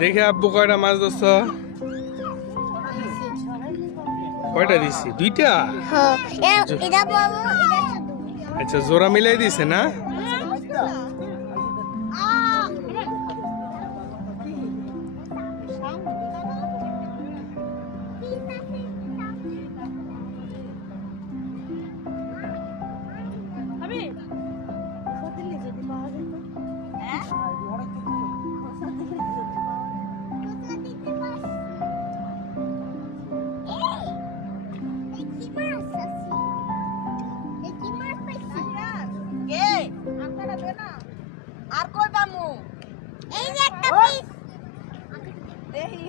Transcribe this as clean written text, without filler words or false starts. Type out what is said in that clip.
দেখে আব্বু কয়টা মাছ ধরছ? কয়টা দিছি? দুইটা। আচ্ছা, জোড়া মিলাই দিছে না? আর কই পামু? এই যে একটা পিস। দেহি।